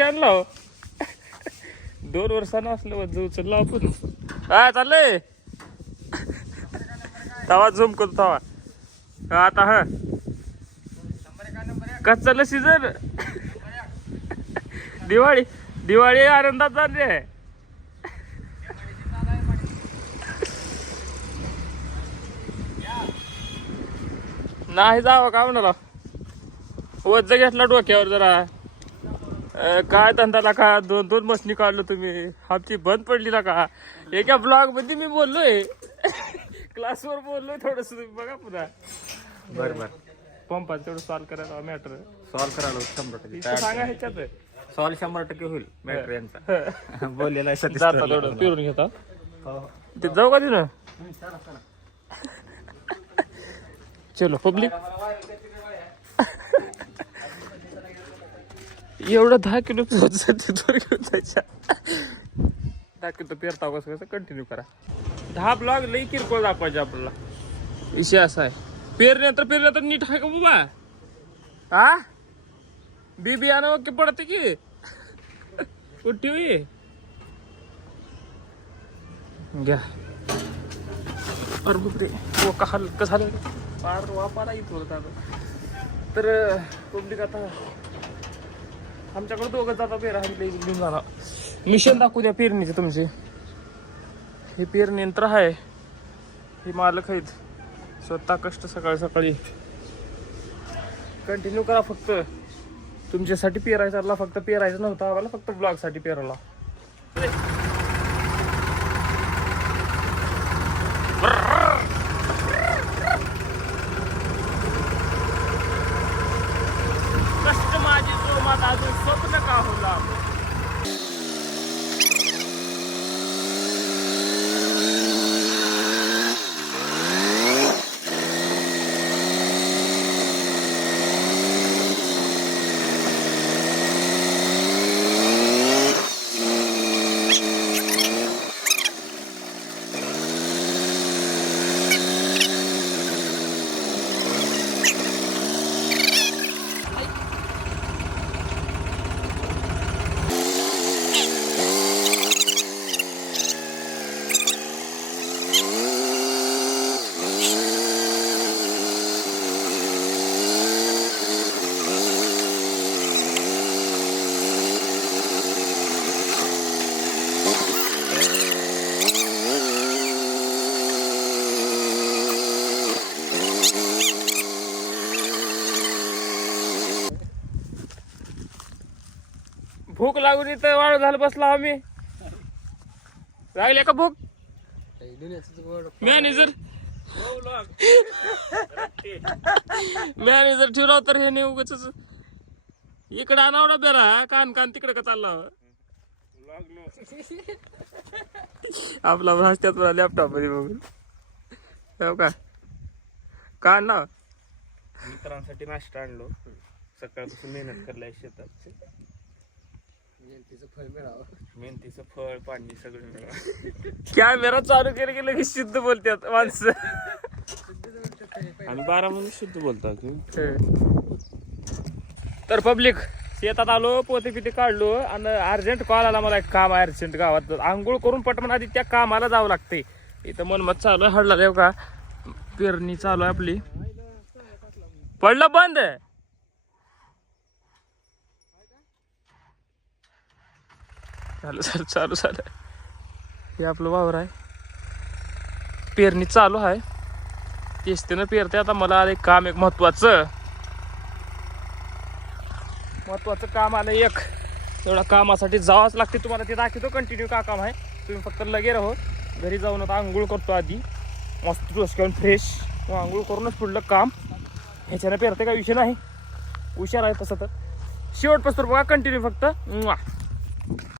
आणला हो. दोन वर्षानं असलं वज उचलला आपण. काय चाललंय. तवा झुम करतो तवा. हा, आता हा. कस चाललं सीझन दिवाळी दिवाळी आनंदात चालली आहे. नाही जावं का म्हणाला? वज्ज घेतला डोक्यावर जरा. काय धंदाला का? दोन दोन मशनी काढलो तुम्ही. आमची बंद पडली ना का? एका ब्लॉगमध्ये मी बोललोय. क्लासवर बोललोय थोडस. बघा पुन्हा. बरं बरं. पंपात तेवढं सॉल्व करायला मॅटर सॉल्व करायला शंभर टक्के. सांगा ह्याच्यात. सॉल्व शंभर टक्के होईल मॅटर यांचा. बोललेला आहे सतीश जाता. थोडं पिरून घेता. हो. ते जाऊ का तिथं? चलो पब्लिक एवढं दहा किलो तिथून घेऊन जायच्या दहा किलो पेरता कसं कसं कंटिन्यू करा. दहा ब्लॉग लई किरकोळ दाखवायचे आपल्याला. विषय असा आहे. पेरणे तर पेरले तर नीट आहे का बाबा? हा बी बियाणं ओके पडते की? कुठे होई घ्या. अरे बापरे हो का हलकं झालं. फार वापर आहे थोडं तर पब्लिक आता आमच्याकडे दोघं जाता पेरा आणि घेऊन जाणार. मिशन दाखवू द्या पेरणीचे तुमचे. हे पेरणी यंत्र आहे. हे मालक आहेत. स्वतः कष्ट सकाळी सकाळी. कंटिन्यू करा फक्त. तुमच्यासाठी पेरायचा फक्त पेरायचं नव्हतं. आम्हाला फक्त ब्लॉगसाठी पेरायला. भूक लागून इथं वाढ झालं बसला आम्ही. लागले का भूक? मॅनेजर मॅनेजर ठेवला तर हे नाही उगच इकडे आणावडा बेरा कान कान तिकडे का चालला हो? आपला हसत्यात लॅपटॉपमध्ये बघून. हो का? काढ ना मित्रांसाठी नाश्ता आणलो. सकाळपासून मेहनत करलाय शेतात. मेहनतीचं फळ पाणी सगळं कॅमेरा चालू केलं की लगेच शुद्ध बोलतात माणसं. आम्ही बारा महिने शुद्ध बोलतो की तर पब्लिक शेतात आलो पोते पिते काढलो आणि अर्जंट कॉल आला मला एक काम आहे अर्जंट गावात. आंघोळ करून पटमन आधी त्या कामाला जावं लागते इथं मनमत चालू आहे हडला देव का? पेरणी चालू आहे आपली. पडलं बंद. झालं झालं चालू झालं. हे आपलं वावर आहे. पेरणी चालू आहे. तेच त्यानं पेरते आता मला आलं एक काम एक महत्वाचं. महत्वाचं काम आलं एक. तेवढ्या कामासाठी जावंच लागते तुम्हाला. ते दाखवतो कंटिन्यू का काम आहे. तुम्ही फक्त लगे राहो. घरी जाऊन आता आंघोळ करतो आधी. मस्त डोस घेऊन फ्रेश मग आंघोळ करूनच पुढलं काम. ह्याच्यानं पेरते काय विषय नाही. हुशार आहे तसं तर. शेवटपासून बघा कंटिन्यू फक्त.